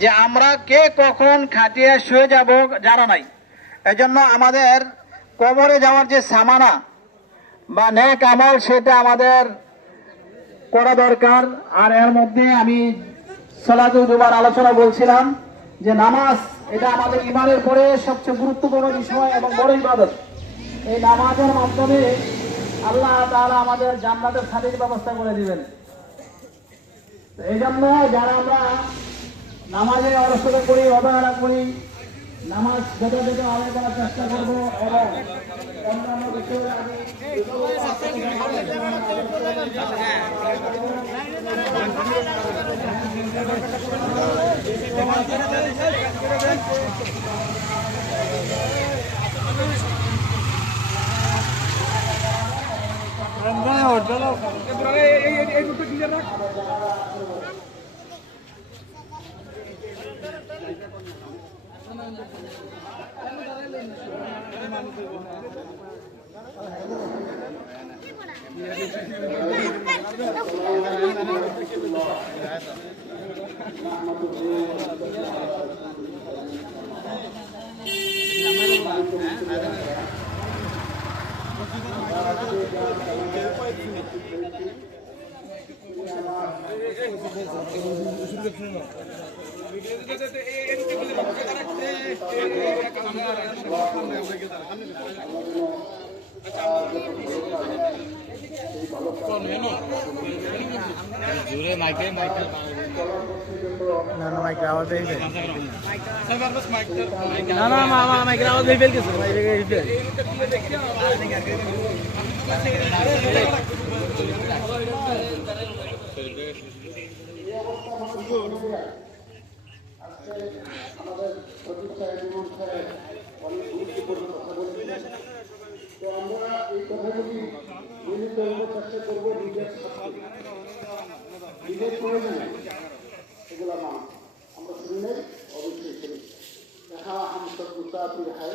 যে আমরা কে কখন খাটিয়ে শুয়ে যাব জানা নাই। এজন্য আমাদের কবরে যাওয়ার যে সামানা বা নেক আমল সেটা আমাদের করা দরকার। আর এর মধ্যে আমি সালাতুল জুমার আলোচনা বলছিলাম যে নামাজ এটা আমাদের ইমানের পরে সবচেয়ে গুরুত্বপূর্ণ বিষয় এবং বড় ইবাদত। এই নামাজের মাধ্যমে আল্লাহ তাআলা আমাদের জান্নাতের সাথীর ব্যবস্থা করে দিবেন। এই জন্য যারা আমরা নামাজে অলসতা করি, অবহেলা করি, নামাজ যথাযথ আদায় করার চেষ্টা করবো এবং অন্যান্য বিষয়ে আমাদের প্রতিষ্ঠা জীবন অনেক গুরুত্বপূর্ণ কথা বলেছিলেন। তো আমরা এই কথাগুলি মেনে চলবার চেষ্টা করবো নিজের প্রয়োজনে এগুলো আমরা শুনলে অবশ্যই শুনি। দেখা हम सब मुसाफिर है